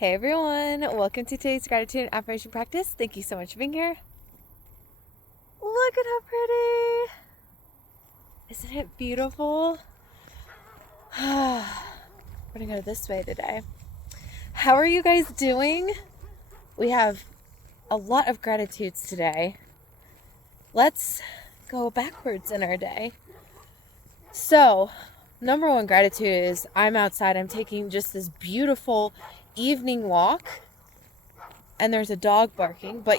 Hey everyone, welcome to today's gratitude and affirmation practice. Thank you so much for being here. Look at how pretty! Isn't it beautiful? We're gonna go this way today. How are you guys doing? We have a lot of gratitudes today. Let's go backwards in our day. So, number one gratitude is I'm outside. I'm taking just this beautiful evening walk. And there's a dog barking, but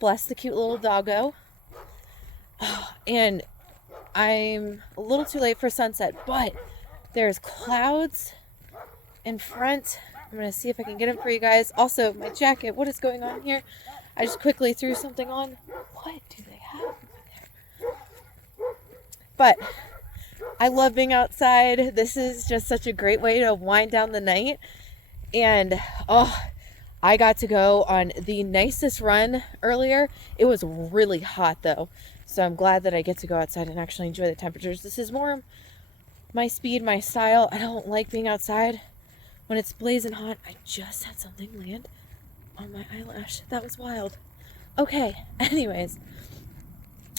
bless the cute little doggo. And I'm a little too late for sunset, but there's clouds in front. I'm going to see if I can get them for you guys. Also, my jacket, what is going on here? I just quickly threw something on. What do they have over there? But I love being outside. This is just such a great way to wind down the night. And, I got to go on the nicest run earlier. It was really hot though. So I'm glad that I get to go outside and actually enjoy the temperatures. This is more my speed, my style. I don't like being outside when it's blazing hot. I just had something land on my eyelash. That was wild. Okay, anyways.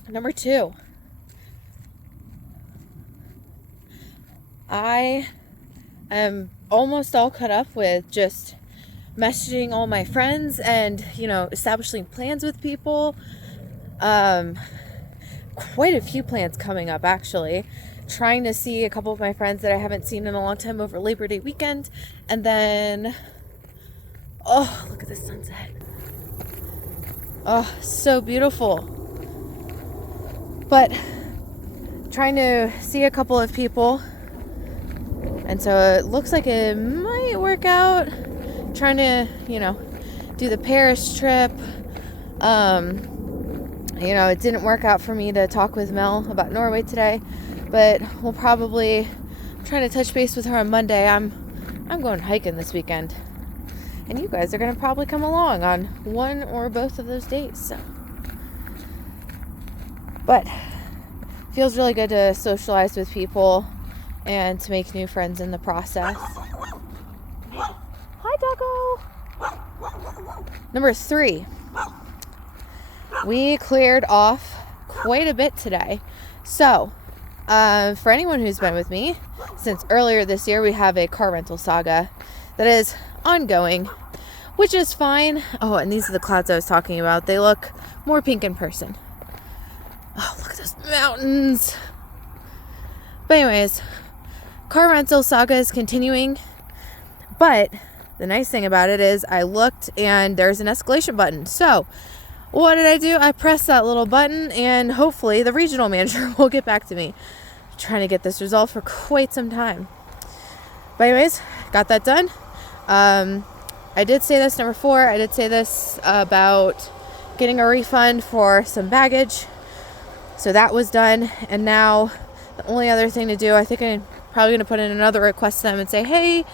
Number 2. I am almost all caught up with just messaging all my friends and, establishing plans with people. Quite a few plans coming up, actually. Trying to see a couple of my friends that I haven't seen in a long time over Labor Day weekend. And then, look at the sunset. Oh, so beautiful. But trying to see a couple of people. And so it looks like it might work out. Trying to, do the Paris trip. It didn't work out for me to talk with Mel about Norway today, but we'll probably try to touch base with her on Monday. I'm going hiking this weekend, and you guys are going to probably come along on one or both of those days. So, but feels really good to socialize with people and to make new friends in the process. Hi, doggo. Number 3. We cleared off quite a bit today. So, for anyone who's been with me since earlier this year, we have a car rental saga that is ongoing, which is fine. Oh, and these are the clouds I was talking about. They look more pink in person. Oh, look at those mountains. But anyways, car rental saga is continuing, but the nice thing about it is I looked and there's an escalation button. So what did I do? I pressed that little button and hopefully the regional manager will get back to me. I'm trying to get this resolved for quite some time. But anyways, got that done. I did say this, number 4, I did say this about getting a refund for some baggage. So that was done. And now the only other thing to do, I think I'm probably going to put in another request to them and say, hey,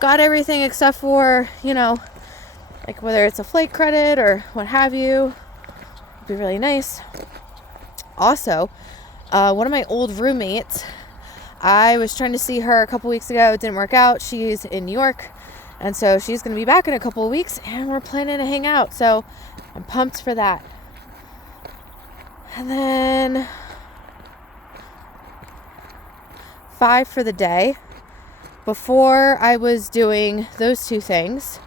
got everything except for, like whether it's a flight credit or what have you. It'd be really nice. Also, one of my old roommates, I was trying to see her a couple weeks ago. It didn't work out. She's in New York. And so she's going to be back in a couple of weeks and we're planning to hang out. So I'm pumped for that. And then 5 for the day. Before I was doing those 2 things,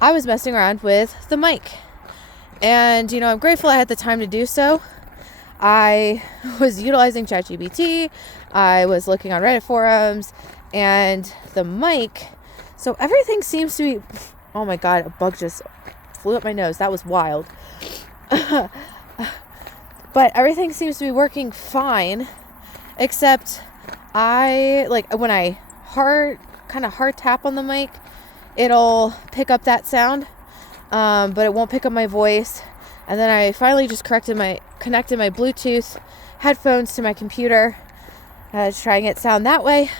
I was messing around with the mic. And, I'm grateful I had the time to do so. I was utilizing ChatGPT. I was looking on Reddit forums and the mic. So everything seems to be, oh my God, a bug just flew up my nose. That was wild. But everything seems to be working fine, except when I hard tap on the mic, it'll pick up that sound, but it won't pick up my voice. And then I finally just connected my Bluetooth headphones to my computer to try and get sound that way.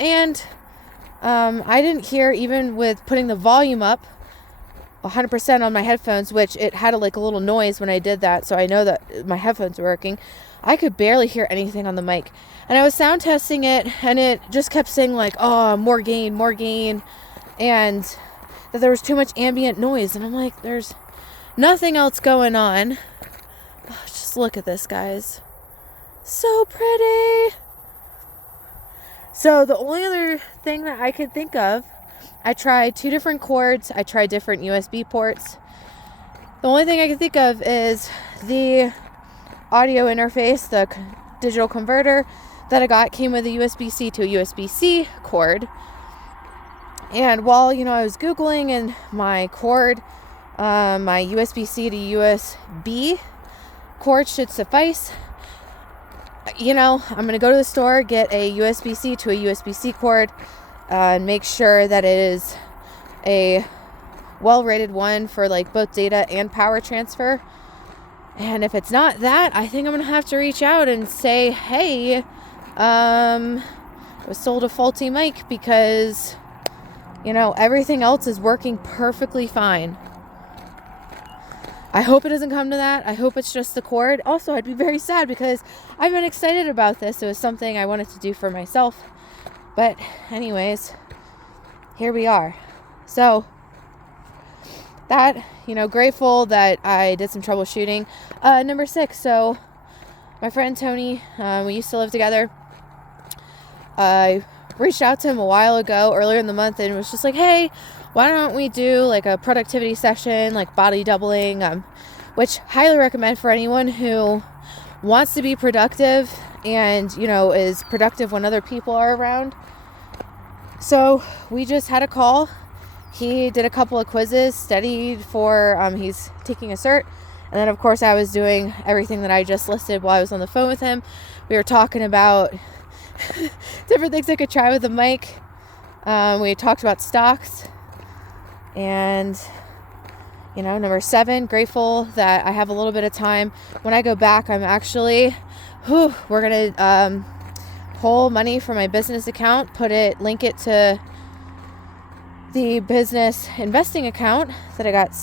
And I didn't hear, even with putting the volume up 100% on my headphones, which it had a little noise when I did that, so I know that my headphones were working. I could barely hear anything on the mic. And I was sound testing it, and it just kept saying more gain. and that there was too much ambient noise. And I'm like, there's nothing else going on. Oh, just look at this, guys. So pretty. So the only other thing that I could think of, I tried 2 different cords. I tried different USB ports. The only thing I can think of is the audio interface, the digital converter that I got came with a USB-C to a USB-C cord. And while, I was Googling and my cord, my USB-C to USB cord should suffice, I'm going to go to the store, get a USB-C to a USB-C cord, and make sure that it is a well-rated one for like both data and power transfer. And if it's not that, I think I'm going to have to reach out and say, hey, I was sold a faulty mic because, everything else is working perfectly fine. I hope it doesn't come to that. I hope it's just the cord. Also, I'd be very sad because I've been excited about this. It was something I wanted to do for myself. But anyways, here we are. So that, grateful that I did some troubleshooting. Number 6. So my friend Tony, we used to live together. I reached out to him a while ago, earlier in the month, and was just like, hey, why don't we do like a productivity session, like body doubling, which highly recommend for anyone who wants to be productive and, is productive when other people are around. So we just had a call. He did a couple of quizzes, studied for, he's taking a cert. And then of course I was doing everything that I just listed while I was on the phone with him. We were talking about different things I could try with the mic. We talked about stocks. And, number 7, grateful that I have a little bit of time. When I go back, I'm actually, we're going to pull money from my business account, link it to the business investing account that I got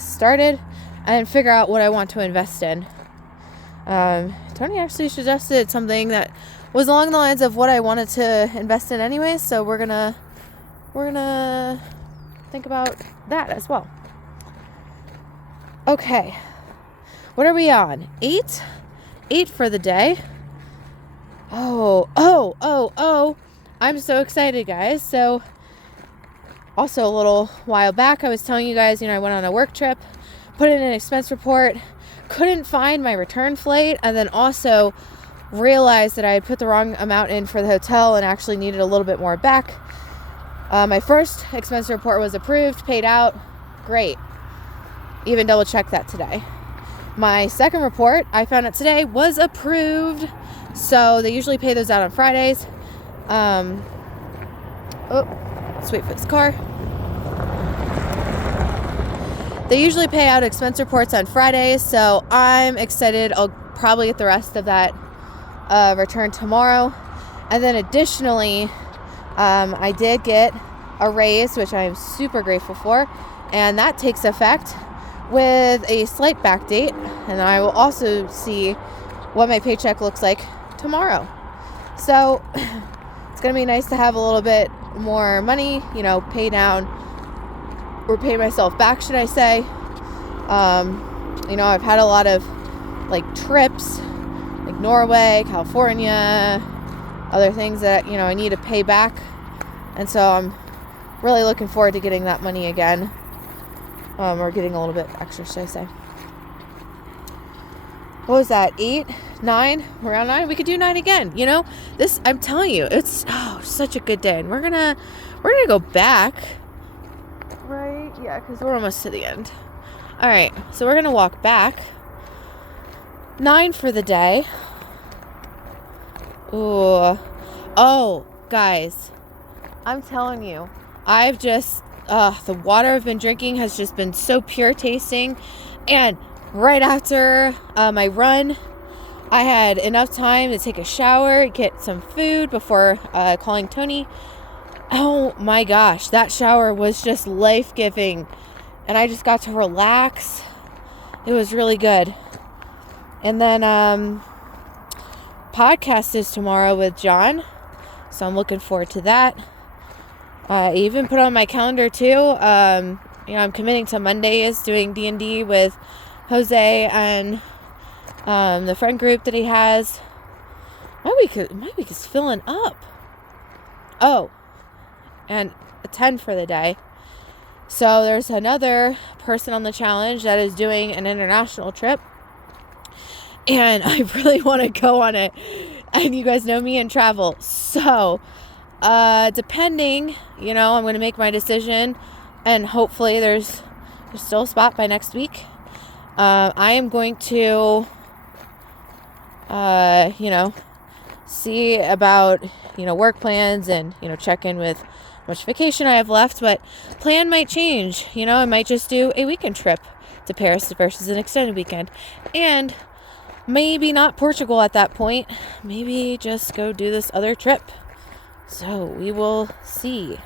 started, and figure out what I want to invest in. Tony actually suggested something that was along the lines of what I wanted to invest in anyway, so we're gonna think about that as well. Okay, what are we on? 8 for the day. Oh, I'm so excited, guys. So also a little while back, I was telling you guys, I went on a work trip, put in an expense report, couldn't find my return flight, and then also realized that I had put the wrong amount in for the hotel and actually needed a little bit more back. My first expense report was approved, paid out, great. Even double checked that today. My second report, I found out today, was approved. So they usually pay those out on Fridays. Let's wait for this car. They usually pay out expense reports on Fridays, so I'm excited. I'll probably get the rest of that return tomorrow. And then additionally, I did get a raise, which I am super grateful for, and that takes effect with a slight back date, and I will also see what my paycheck looks like tomorrow. So it's going to be nice to have a little bit more money, pay down or pay myself back, should I say. I've had a lot of trips, like Norway, California, other things that, I need to pay back. And so I'm really looking forward to getting that money again. Or getting a little bit extra, should I say. What was that? 8, 9, around 9. We could do 9 again. This, I'm telling you, it's such a good day. And we're gonna go back. Right? Yeah, because we're almost to the end. All right, so we're gonna walk back. 9 for the day. Ooh. Oh, guys, I'm telling you, I've just the water I've been drinking has just been so pure tasting. And right after my run, I had enough time to take a shower, get some food before calling Tony. Oh my gosh, that shower was just life-giving. And I just got to relax. It was really good. And then podcast is tomorrow with John. So I'm looking forward to that. I even put on my calendar too. I'm committing to Mondays doing D&D with Jose and the friend group that he has. My week is filling up. Oh, and a 10 for the day. So there's another person on the challenge that is doing an international trip. And I really want to go on it. And you guys know me and travel. So, depending, I'm going to make my decision. And hopefully there's still a spot by next week. I am going to, see about, work plans and, check in with how much vacation I have left. But plan might change. I might just do a weekend trip to Paris versus an extended weekend. And maybe not Portugal at that point. Maybe just go do this other trip. So we will see.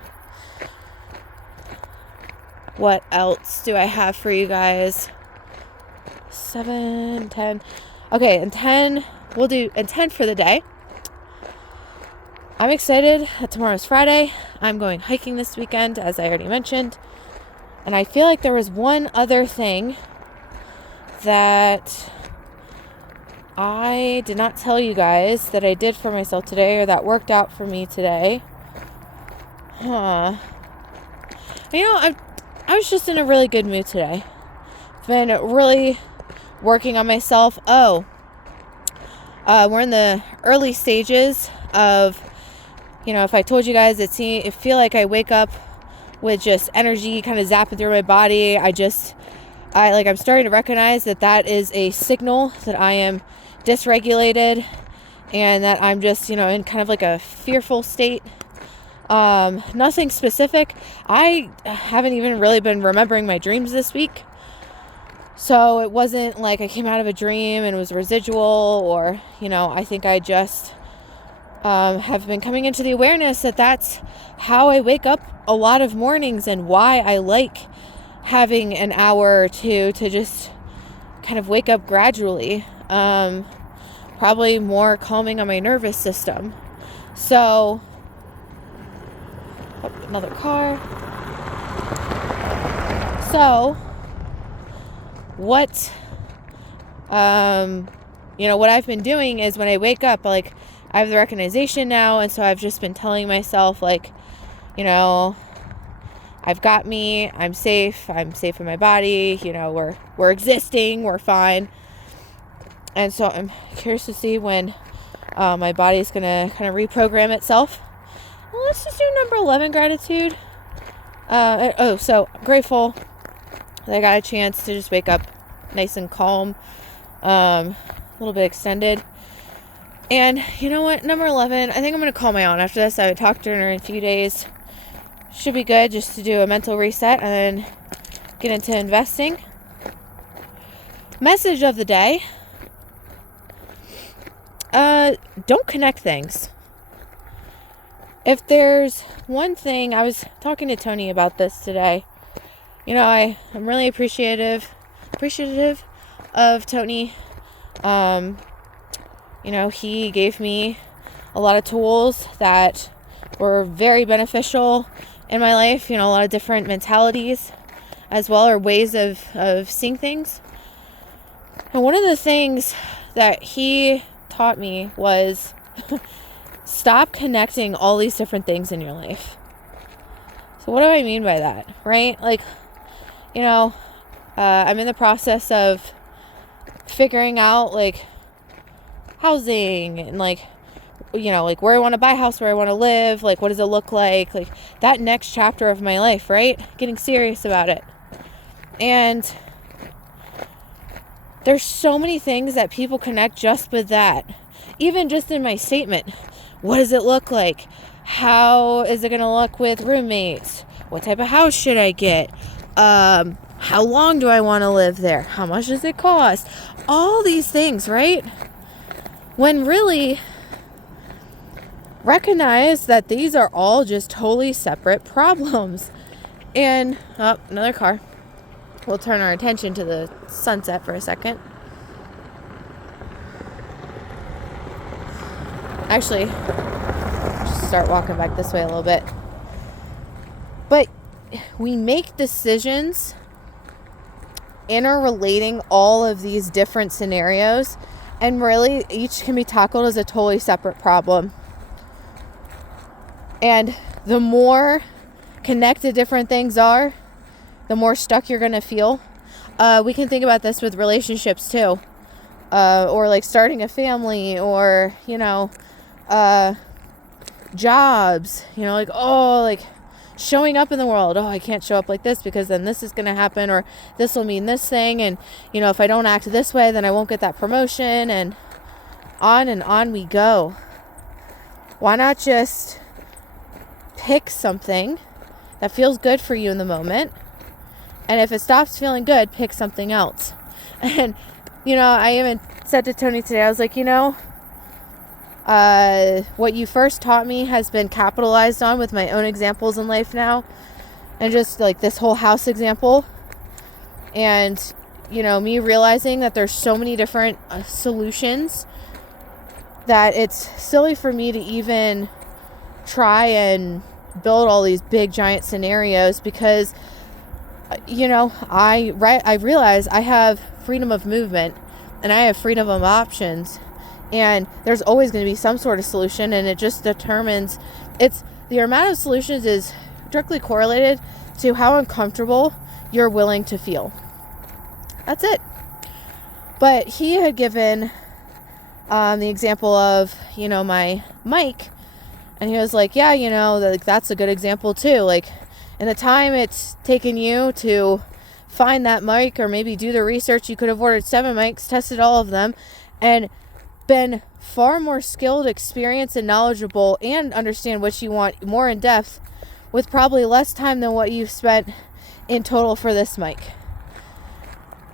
What else do I have for you guys? 7, 10. Okay, and 10, we'll do, and 10 for the day. I'm excited that tomorrow's Friday. I'm going hiking this weekend, as I already mentioned. And I feel like there was one other thing that I did not tell you guys that I did for myself today, or that worked out for me today. I was just in a really good mood today. I've been really working on myself. We're in the early stages of, if I told you guys, it feel like I wake up with just energy kind of zapping through my body. I'm starting to recognize that is a signal that I am dysregulated and that I'm just, in kind of like a fearful state. Nothing specific. I haven't even really been remembering my dreams this week. So it wasn't like I came out of a dream and it was residual, or, I think I just have been coming into the awareness that that's how I wake up a lot of mornings, and why I like having an hour or two to just kind of wake up gradually. Probably more calming on my nervous system. So, another car. So, what I've been doing is when I wake up, I have the recognition now, and so I've just been telling myself, I've got me, I'm safe in my body, we're existing, we're fine. And so I'm curious to see when my body's gonna kind of reprogram itself. Well, let's just do number 11, gratitude. So I'm grateful that I got a chance to just wake up nice and calm, a little bit extended. And you know what? Number 11, I think I'm going to call my aunt after this. I haven't talked to her in a few days. Should be good just to do a mental reset and then get into investing. Message of the day. Don't connect things. If there's one thing, I was talking to Tony about this today. I'm really appreciative of Tony. He gave me a lot of tools that were very beneficial in my life. A lot of different mentalities as well, or ways of seeing things. And one of the things that he taught me was stop connecting all these different things in your life. So what do I mean by that, right? I'm in the process of figuring out housing and where I want to buy a house, where I want to live, what does it look like that next chapter of my life, right? Getting serious about it. And there's so many things that people connect just with that. Even just in my statement, what does it look like? How is it going to look with roommates? What type of house should I get? How long do I want to live there? How much does it cost? All these things, right? When really, recognize that these are all just totally separate problems. And, another car. We'll turn our attention to the sunset for a second. Actually, just start walking back this way a little bit. But we make decisions interrelating all of these different scenarios, and really each can be tackled as a totally separate problem. And the more connected different things are, the more stuck you're going to feel. We can think about this with relationships too, or like starting a family, or jobs, like, oh, like showing up in the world. Oh, I can't show up like this because then this is going to happen, or this will mean this thing, and if I don't act this way, then I won't get that promotion, and on we go. Why not just pick something that feels good for you in the moment, and if it stops feeling good, pick something else. And I even said to Tony today, I was like, what you first taught me has been capitalized on with my own examples in life now, and just like this whole house example, and me realizing that there's so many different solutions that it's silly for me to even try and build all these big giant scenarios, because I realize I have freedom of movement and I have freedom of options. And there's always going to be some sort of solution, and it just determines, the amount of solutions is directly correlated to how uncomfortable you're willing to feel. That's it. But he had given the example of, my mic, and he was like, yeah, that's a good example too. Like, in the time it's taken you to find that mic, or maybe do the research, you could have ordered 7 mics, tested all of them, and been far more skilled, experienced, and knowledgeable, and understand what you want more in depth with probably less time than what you've spent in total for this mic.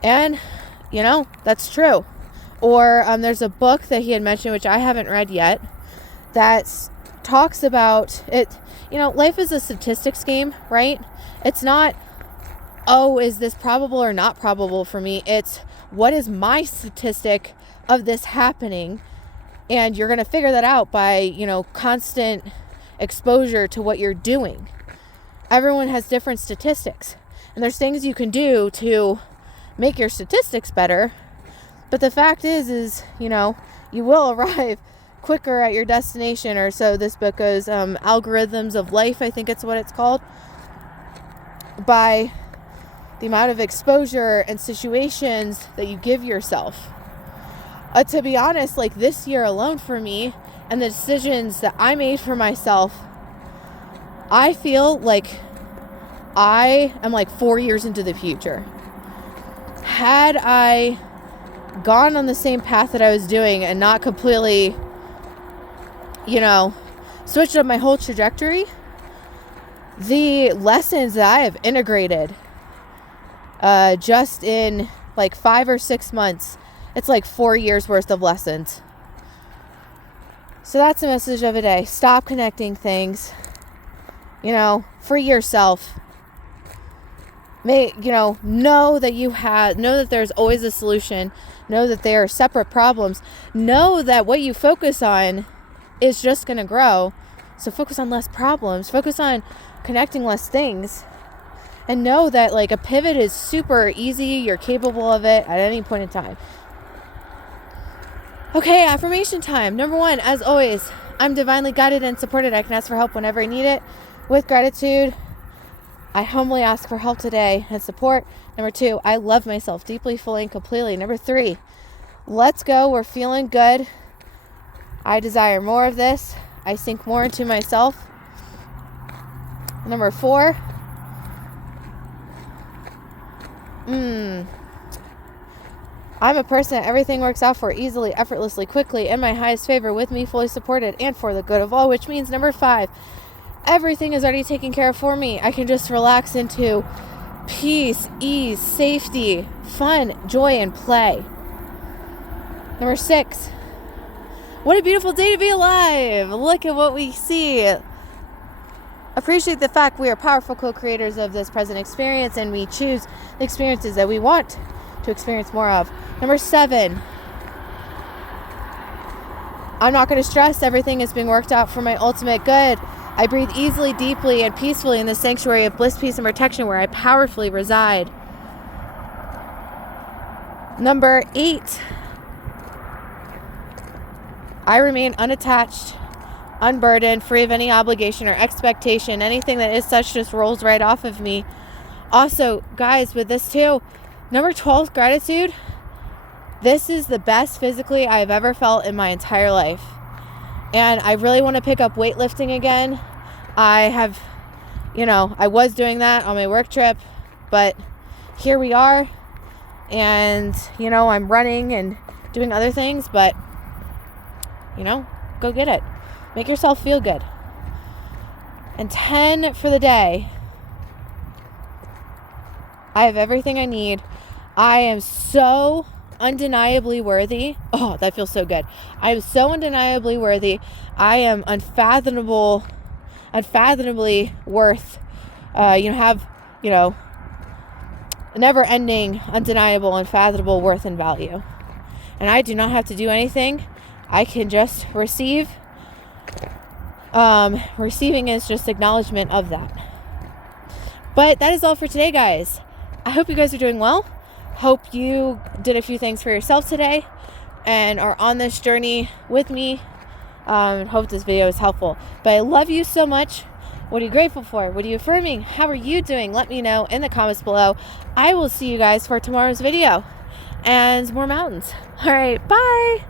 And that's true. Or there's a book that he had mentioned, which I haven't read yet, that talks about it. Life is a statistics game, right? It's not, oh, is this probable or not probable for me? It's, what is my statistic of this happening? And you're going to figure that out by, constant exposure to what you're doing. Everyone has different statistics, and there's things you can do to make your statistics better. But the fact is, you will arrive quicker at your destination, or so this book goes, Algorithms of Life, I think it's what it's called, by the amount of exposure and situations that you give yourself. To be honest, like this year alone for me, and the decisions that I made for myself, I feel like I am like 4 years into the future. Had I gone on the same path that I was doing and not completely, switched up my whole trajectory, the lessons that I have integrated just in like 5 or 6 months, it's like 4 years worth of lessons. So that's the message of the day. Stop connecting things. Free yourself. Know that there's always a solution. Know that they are separate problems. Know that what you focus on is just going to grow. So focus on less problems. Focus on connecting less things. And know that like a pivot is super easy. You're capable of it at any point in time. Okay, affirmation time. Number 1, as always, I'm divinely guided and supported. I can ask for help whenever I need it. With gratitude, I humbly ask for help today and support. Number 2, I love myself deeply, fully, and completely. Number 3, let's go. We're feeling good. I desire more of this. I sink more into myself. Number 4, I'm a person that everything works out for easily, effortlessly, quickly, in my highest favor, with me, fully supported, and for the good of all, which means number 5, everything is already taken care of for me. I can just relax into peace, ease, safety, fun, joy, and play. Number 6, what a beautiful day to be alive. Look at what we see. Appreciate the fact we are powerful co-creators of this present experience, and we choose the experiences that we want to experience more of. Number 7, I'm not going to stress. Everything is being worked out for my ultimate good. I breathe easily, deeply, and peacefully in the sanctuary of bliss, peace, and protection where I powerfully reside. Number 8, I remain unattached, unburdened, free of any obligation or expectation. Anything that is such just rolls right off of me. Also, guys, with this too, number 12, gratitude. This is the best physically I've ever felt in my entire life. And I really want to pick up weightlifting again. I was doing that on my work trip, but here we are. And, I'm running and doing other things, but, go get it. Make yourself feel good. And 10 for the day. I have everything I need. I am so undeniably worthy. Oh, that feels so good. I am so undeniably worthy. I am unfathomably worth, never-ending, undeniable, unfathomable worth and value. And I do not have to do anything. I can just receive. Receiving is just acknowledgement of that. But that is all for today, guys. I hope you guys are doing well. Hope you did a few things for yourself today and are on this journey with me. Hope this video is helpful. But I love you so much. What are you grateful for? What are you affirming? How are you doing? Let me know in the comments below. I will see you guys for tomorrow's video and more mountains. All right, bye.